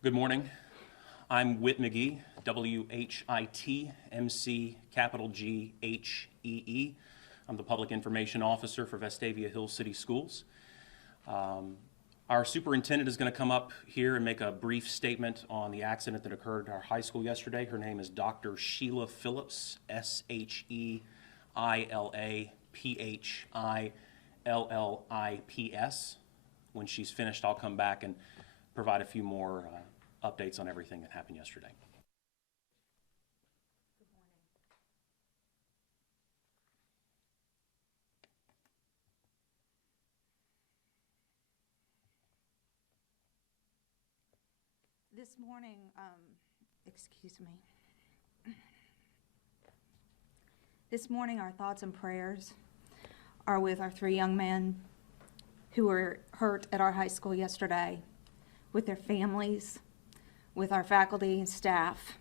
Good morning. I'm Whit McGee, W-H-I-T-M-C, capital G-H-E-E. I'm the Public Information Officer for Vestavia Hills City Schools. Our superintendent is going to come up here and make a brief statement on the accident that occurred at our high school yesterday. Her name is Dr. Sheila Phillips, S-H-E-I-L-A-P-H-I-L-L-I-P-S. When she's finished, I'll come back and provide a few more updates on everything that happened yesterday. This morning, This morning our thoughts and prayers are with our three young men who were hurt at our high school yesterday, with their families, with our faculty and staff.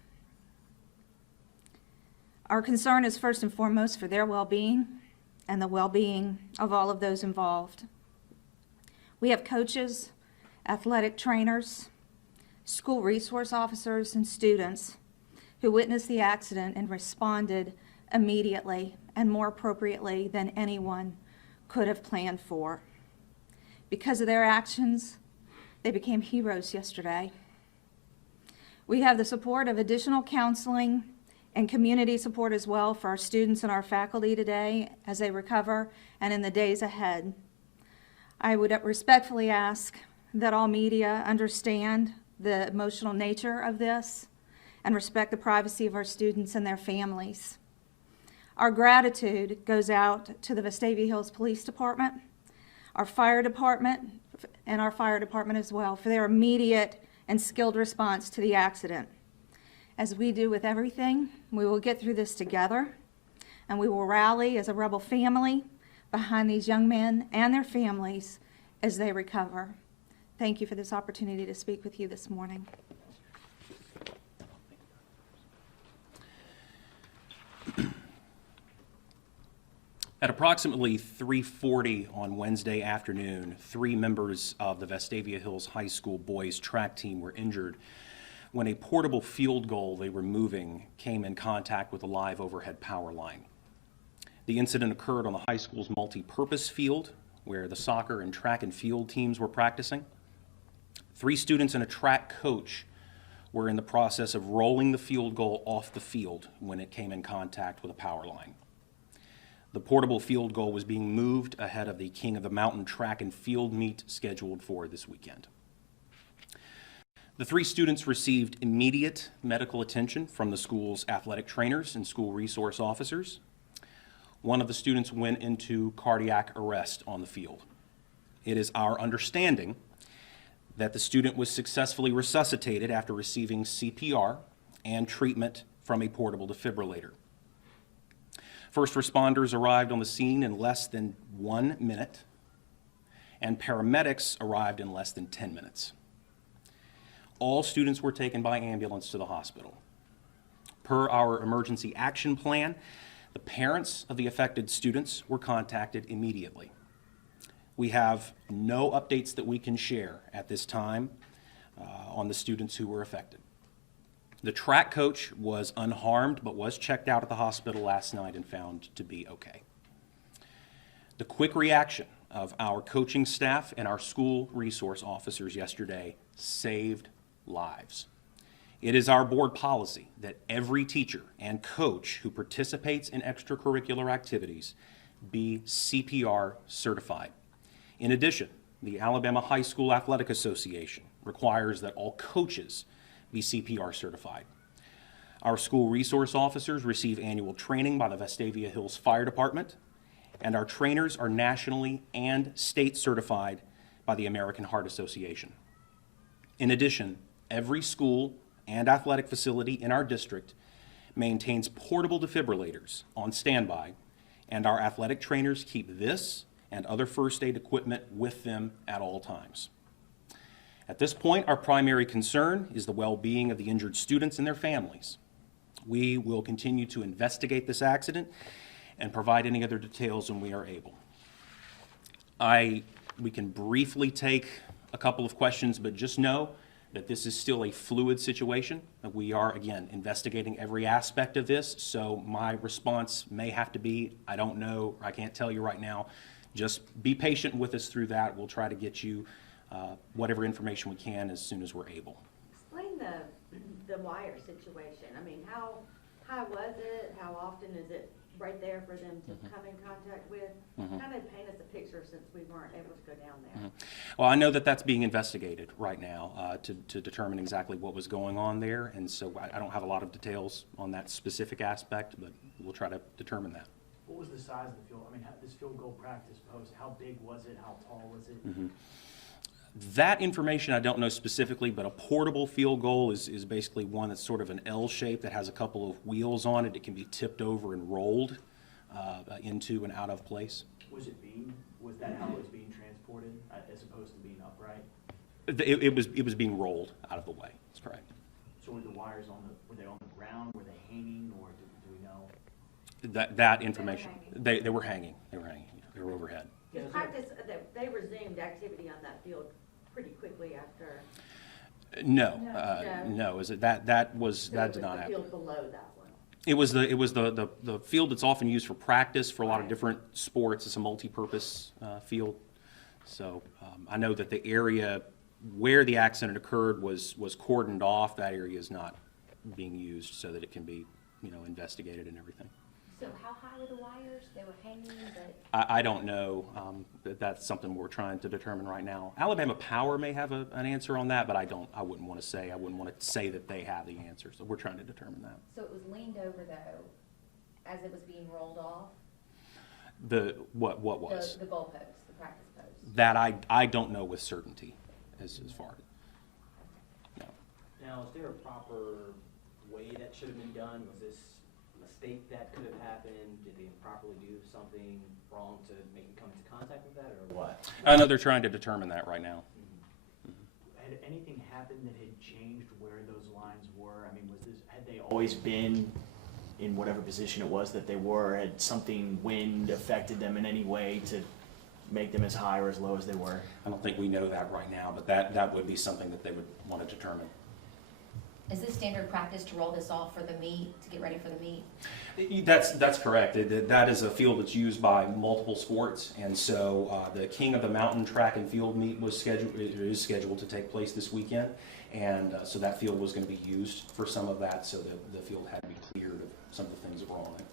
Our concern is first and foremost for their well-being and the well-being of all of those involved. We have coaches, athletic trainers, school resource officers, and students who witnessed the accident and responded immediately and more appropriately than anyone could have planned for. Because of their actions, they became heroes yesterday. We have the support of additional counseling and community support as well for our students and our faculty today as they recover and in the days ahead. I would respectfully ask that all media understand the emotional nature of this and respect the privacy of our students and their families. Our gratitude goes out to the Vestavia Hills Police Department, our fire department, and our fire department as well for their immediate and skilled response to the accident. As we do with everything, we will get through this together, and we will rally as a Rebel family behind these young men and their families as they recover. Thank you for this opportunity to speak with you this morning. At approximately 3:40 on Wednesday afternoon, 3 members of the Vestavia Hills High School boys track team were injured when a portable field goal they were moving came in contact with a live overhead power line. The incident occurred on the high school's multi-purpose field where the soccer and track and field teams were practicing. 3 students and a track coach were in the process of rolling the field goal off the field when it came in contact with a power line. The portable field goal was being moved ahead of the King of the Mountain track and field meet scheduled for this weekend. The 3 students received immediate medical attention from the school's athletic trainers and school resource officers. One of the students went into cardiac arrest on the field. It is our understanding that the student was successfully resuscitated after receiving CPR and treatment from a portable defibrillator. First responders arrived on the scene in less than 1 minute, and paramedics arrived in less than 10 minutes. All students were taken by ambulance to the hospital. Per our emergency action plan, the parents of the affected students were contacted immediately. We have no updates that we can share at this time on the students who were affected. The track coach was unharmed but was checked out at the hospital last night and found to be okay. The quick reaction of our coaching staff and our school resource officers yesterday saved lives. It is our board policy that every teacher and coach who participates in extracurricular activities be CPR certified. In addition, the Alabama High School Athletic Association requires that all coaches be CPR certified. Our school resource officers receive annual training by the Vestavia Hills Fire Department, and our trainers are nationally and state certified by the American Heart Association. In addition, every school and athletic facility in our district maintains portable defibrillators on standby, and our athletic trainers keep this and other first aid equipment with them at all times. At this point, our primary concern is the well-being of the injured students and their families. We will continue to investigate this accident and provide any other details when we are able. We can briefly take a couple of questions, but just know that this is still a fluid situation. We are, again, investigating every aspect of this, so my response may have to be, I don't know, I can't tell you right now. Just be patient with us through that. We'll try to get you whatever information we can as soon as we're able. Explain the wire situation. I mean, how high was it? How often is it right there for them to come in contact with? Kind of paint us a picture since we weren't able to go down there. Well, I know that that's being investigated right now to determine exactly what was going on there, and so I don't have a lot of details on that specific aspect, but we'll try to determine that. What was the size of the field? I mean, this field goal practice post, how big was it? How tall was it? That information I don't know specifically, but a portable field goal is basically one that's sort of an L shape that has a couple of wheels on it. It can be tipped over and rolled into and out of place. Was that how it was being transported as opposed to being upright? It was being rolled out of the way. That's correct. So were the wires were they on the ground? Were they hanging, or do we know? That information, they were hanging. They were overhead. Because practice, they resumed activity on that field pretty quickly after. No. No. Is it that did not the happen. field below that one. It was the field that's often used for practice for a lot of different sports. It's a multi-purpose field. So I know that the area where the accident occurred was cordoned off. That area is not being used so that it can be, investigated and everything. So how high were the wires? They were hanging, but... I don't know. That's something we're trying to determine right now. Alabama Power may have an answer on that, but I wouldn't want to say. I wouldn't want to say that they have the answer. So we're trying to determine that. So it was leaned over, though, as it was being rolled off? What was? The goalpost, the practice post. That I don't know with certainty as far as. No. Now, is there a proper way that should have been done? Was this a mistake that could have happened? Did they improperly do something wrong to make you come into contact with that, or what? I know they're trying to determine that right now. Had anything happened that had changed where those lines were? I mean, had they always been in whatever position it was that they were? Had something, wind affected them in any way to make them as high or as low as they were? I don't think we know that right now, but that would be something that they would want to determine. Is this standard practice to roll this off for the meet, to get ready for the meet? That's correct. That is a field that's used by multiple sports, and so the King of the Mountain track and field meet is scheduled to take place this weekend, and so that field was going to be used for some of that, so the field had to be cleared of some of the things that were on it.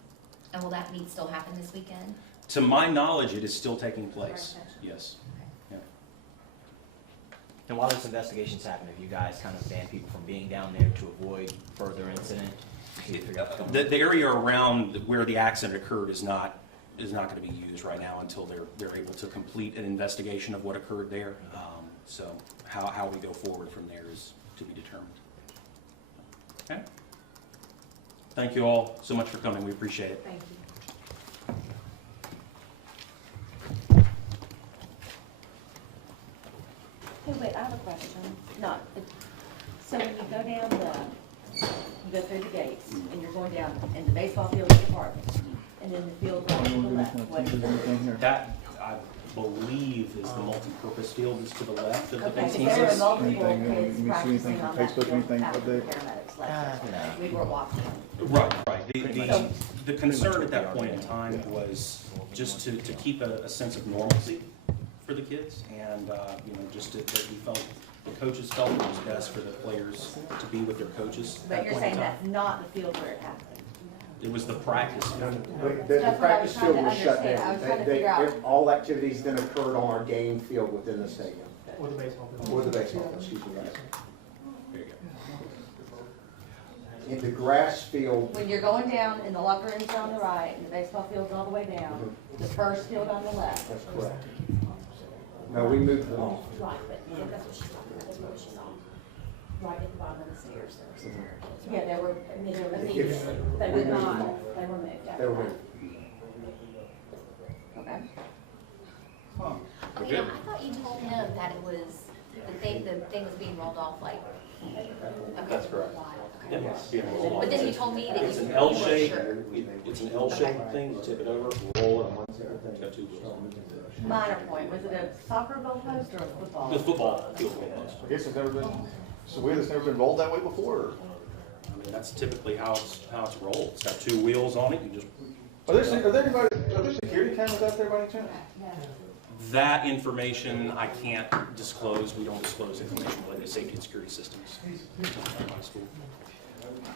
And will that meet still happen this weekend? To my knowledge, it is still taking place. Yes. Yeah. And while this investigation's happening, have you guys kind of banned people from being down there to avoid further incident? The area around where the accident occurred is not going to be used right now until they're able to complete an investigation of what occurred there. So how we go forward from there is to be determined. Okay. Thank you all so much for coming. We appreciate it. Thank you. Hey, wait, I have a question. So when you go down you go through the gates, and you're going down, and the baseball field is the park, and then the field goes to the left. What is that? That, I believe, is the multi-purpose field that's to the left of the Okay, baseball because there were field. multiple Anything, kids you see practicing anything on from that Facebook, field anything after the update? paramedics left. no. We were watching. Right. The concern at that point in time was just to keep a sense of normalcy for the kids, and just that we felt, the coaches felt it was best for the players to be with their coaches at But that you're point in saying time. that's not the field where it happened? It was the practice. The That's what I was practice trying field to was shut understand. I down. was trying to figure out. All activities then occurred on our game field within the stadium. Or the baseball field? Or the baseball, excuse me, right. There you go. In the grass field, When you're going down, and the locker room's on the right, and the baseball field's all the way down, the first field on the left. that's correct. No, we moved them off. Right, but yeah, that's what she's talking about, that's what she's on. Right at the bottom of the stairs, there was some kids. Yeah, they were immediately, they were not, they were moved They after were that. moved. Okay. Oh, yeah, I thought you told him that it was, the thing was being rolled off like, okay. That's correct. Okay. Yes. Being rolled off. But then you told me that It's you an L weren't shape. sure. It's an L shaped thing. You tip it over, roll it on one side. It's got two wheels. Minor point, was it a soccer goalpost or a football? The football field goal post. I guess it's never been So wheel that's never been rolled that way before, or? I mean, that's typically how it's rolled. It's got 2 wheels on it, you just. Are there security cameras out there by any chance? That information I can't disclose. We don't disclose information related to safety and security systems at my school.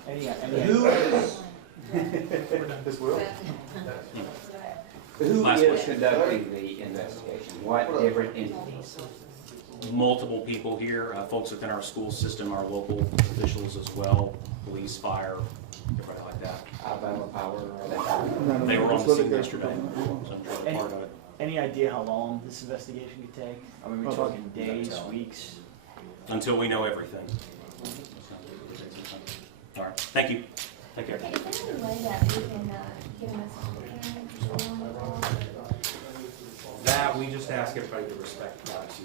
Who is, This will? Who Last is question. conducting the investigation? What different entities? Multiple people here, folks within our school system, our local officials as well, police, fire, everybody like that. Alabama Power, or that? They were on the scene yesterday, so I'm sure they're part of it. any idea how long this investigation could take? I mean, we're talking days, weeks? Until we know everything. All right, thank you. Take care. Is there any way that we can, give a message to parents or? That, we just ask everybody to respect privacy.